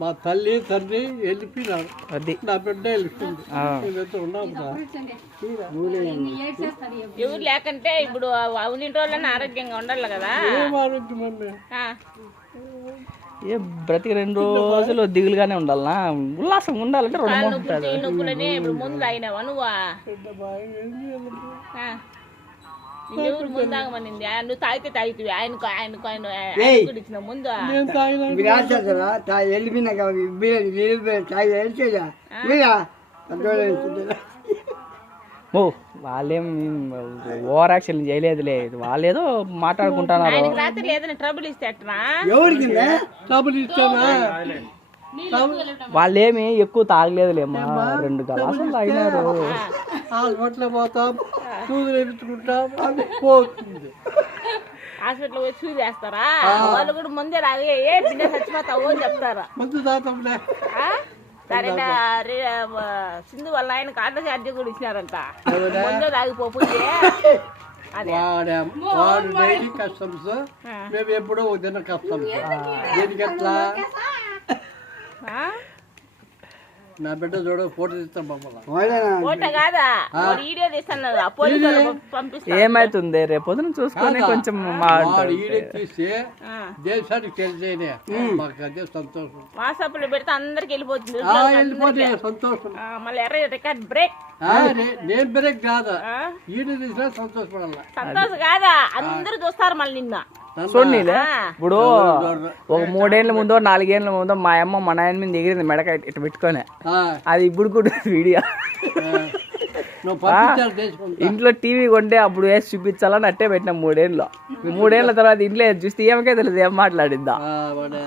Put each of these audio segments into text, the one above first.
మా తల్లి తండ్రి వెళ్ళిపోయినారు, అది నా బిడ్డ వెళ్ళిపోయింది. ఎవరు లేకంటే ఇప్పుడు అవునింటి వాళ్ళని ఆరోగ్యంగా ఉండాలి కదా. ఏ బ్రతికి 2 రోజులు దిగులుగానే ఉండాలనా, ఉల్లాసం ఉండాలంటే 2 3 నొప్పులనే ఇప్పుడు ముందు తాగినావా నువ్వా? ఎవరు ముందు తాగమనింది? నువ్వు తాగితే తాగుతుంది. ఆయనకు ఆయనకు ఆయన ఇచ్చిన ముందు ఓ వాళ్ళేం ఓవర్ యాక్షన్ చేయలేదులే, వాళ్ళేదో మాట్లాడుకుంటున్నారు. రాత్రి ఏదైనా ట్రబుల్ ఇస్తే ట్రబుల్ ఇస్తానా? వాళ్ళేమి ఎక్కువ తాగలేదులేమ్మా, 2 గ్లాసులు తాగినారు. హాస్పిటల్ పోతాం, సూదులు వేయించుకుంటాం, అది పోతుంది. హాస్పిటల్ పోయి సూది వేస్తారా? వాళ్ళు కూడా ముందే తాగి ఏ బిడ్డ చచ్చిపోతావు అని చెప్తారా? ముందు తాతంలే. సరే సింధు వాళ్ళ ఆయన కార్డు ఛార్జీ కూడా ఇచ్చినారంట, ముందే తాగిపోతే. వాడు డైలీ కస్టమ్స్, మేము ఎప్పుడో వదిన కస్టమ్స్. దీనికి ఎట్లా నా బిడ్డ చూడ ఫోటో తీస్తాం ఫోటో కాదా వీడియో తీస్తాను, పంపిస్తా. ఏమైతుంది రేపు పొద్దున చూసుకొని కొంచెం వీడియో తీసి దేశానికి తెలిసేనే మాకు అదే సంతోషం. వాట్సాప్ లో పెడితే అందరికి వెళ్ళిపోతుంది సంతోషం. మళ్ళీ రికార్డ్ బ్రేక్. నేను బ్రేక్ కాదా, వీడియో తీసినా సంతోషపడాల. సంతోషం కాదా, అందరు చూస్తారు మళ్ళీ నిన్న. చూడనీలే ఇప్పుడు ఒక 3 ఏళ్ళ ముందో 4 ఏళ్ళ ముందో మా అమ్మ మా నాయన మీద ఎగిరింది మెడకాయ ఇట్లా పెట్టుకొని, అది ఇప్పుడు కూడా వీడియో. ఇంట్లో టీవీ కొంటే అప్పుడు వేసి చూపించాలని అట్టే పెట్టినా 3 ఏళ్ళు. 3 ఏళ్ళ తర్వాత ఇంట్లో చూస్తే ఏమకే తెలియదు ఏం మాట్లాడిద్దా.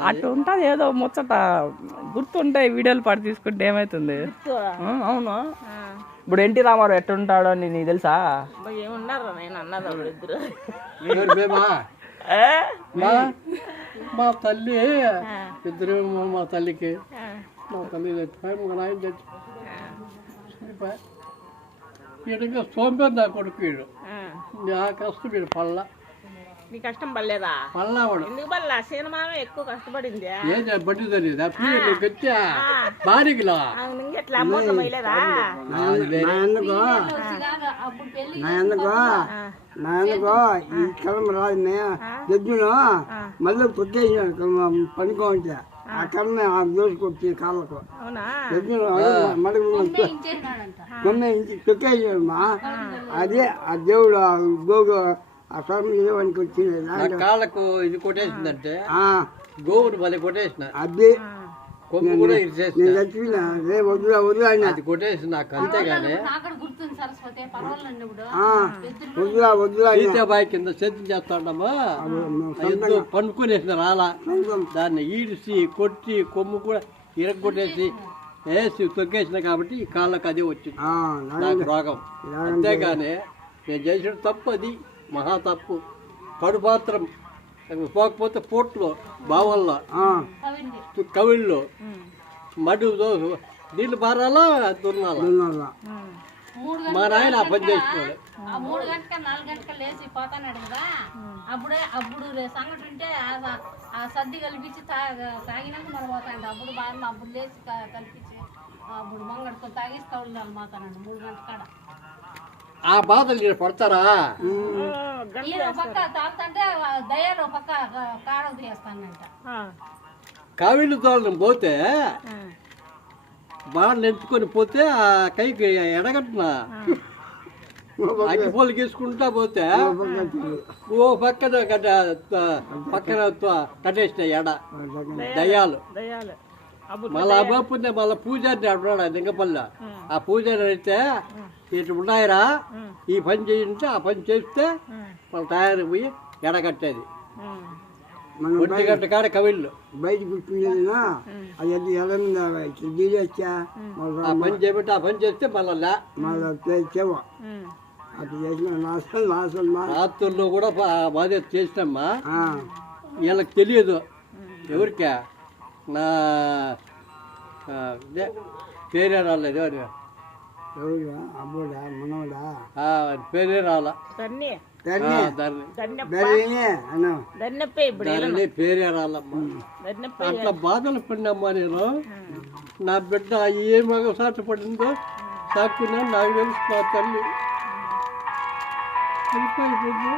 అట్లా ఉంటుంది ఏదో ముచ్చట గుర్తుంటాయి, వీడియోలు పాటు తీసుకుంటే ఏమైతుంది. అవును, ఇప్పుడు ఎన్టీ రామారావు ఎట్టుంటాడో నీకు తెలుసా? ఏమన్నారు నేను అన్నది ఇద్దరు. మా తల్లి ఇద్దరు, మా తల్లికి మా తల్లి చచ్చిపోయి మా నాయన చచ్చిపోయి ఈయనగా సోంపేరు నా కొడుకు వీడు. నా కష్టం వీడు పళ్ళ. నీ కష్టం పడలేదా? పళ్ళవాడు ఎందుకు పడలా? సినిమా ఎక్కువ కష్టపడింది. ఏం బడ్డీ తెలియదు గట్టిగా బాడీకిలా ఎట్లా అమౌంట్ మైలేదా? ఈ కలం రాదు జడ్జిలో మళ్ళీ తొక్కేసాడు పనుకోంటే ఆ కలమే ఆ దోసుకొచ్చి కాళ్ళకు మళ్ళీ తొక్కేసాడు మా. అదే ఆ దేవుడు గోగు ఆ కర్మ ఇవ్వడానికి వచ్చింది. కాళ్ళకు ఇది కొట్టేసిందంటే గోవుడు మళ్ళీ కొట్టేసిన, అదే కొమ్ము కూడా నేను చచ్చిపోయినా రే వద్దురా వద్దురా అది కొట్టేసి నాకు. అంతేగాని వద్దురా వద్దురా సీతాబాయి కింద సెద్దు చేస్తాడమ్మా, పండుకునేసిన రాలా, దాన్ని ఈడిసి కొట్టి కొమ్ము కూడా ఇరగొట్టేసి వేసి తొక్కేసిన కాబట్టి ఈ కాళ్ళకు అదే వచ్చింది నాకు రోగం. అంతేగాని నేను చేసిన తప్పు, అది మహా తప్పు. కడుపాత్రం పోకపోతే పోట్లో బావల్లో కవిళ్ళు మడు నీళ్ళు బారాలా దున్నాలా. మా నాయన ఆ పని చేసుకోవాలి. 3 గంటల 4 గంటల లేచి పోతాడు కదా, అప్పుడు సంగటి ఉంటే ఆ సర్ది కలిపించి తాగినాక మనం పోతాడు. అప్పుడు బాగా అప్పుడు లేచి కలిపించి అప్పుడు మంగడితో తాగిస్తా ఉండాలి మాతానండి 3 గంటల కాడ. ఆ బాధలు మీరు పడతారా? పక్క తాగుతుంటే దయాలు పక్క కాడ తీస్తానంట. కావిళ్ళు తోలడం పోతే బాగా నెంచుకొని పోతే ఆ కైకి ఎడగట్టున అగ్గిపోలు గీసుకుంటా పోతే ఓ పక్కన పక్కన కట్టేసిన ఎడ దయ్యాలు. మళ్ళీ అబ్బాపుంటే మళ్ళీ పూజారిని అన్నాడు దింగపల్లి. ఆ పూజారి అయితే ఇటు ఉన్నాయిరా, ఈ పని చేయింటే ఆ పని చేస్తే మళ్ళీ తయారు పోయి ఎడగట్టేది. 1 గంట కాడ కవిళ్ళు బయటకు కూర్చునేదినా అది ఎలా దిగొచ్చా ఆ పని చేయబట్టి ఆ పని చేస్తే మళ్ళా మళ్ళీ చెవ అట్లా చేసిన రాత్రుల్లో కూడా బాధ్యత చేసినమ్మా. వీళ్ళకి తెలియదు ఎవరికా నా పేరే రాలేదు. ఎవరు అబ్బోడా మనవడా పేరే రాలా. ధరణి అన్నా దన్నప్పే ఇప్పుడు ధరణి పేరే రాలమ్మా. దన్నప్పే అట్లా బాధలు పడినమ్మా నేను. నా బిడ్డ ఏ మగ సాట పడిందో సాక్కున్నా నాకు తెలుసు. నా తల్లి అయిపోయింది.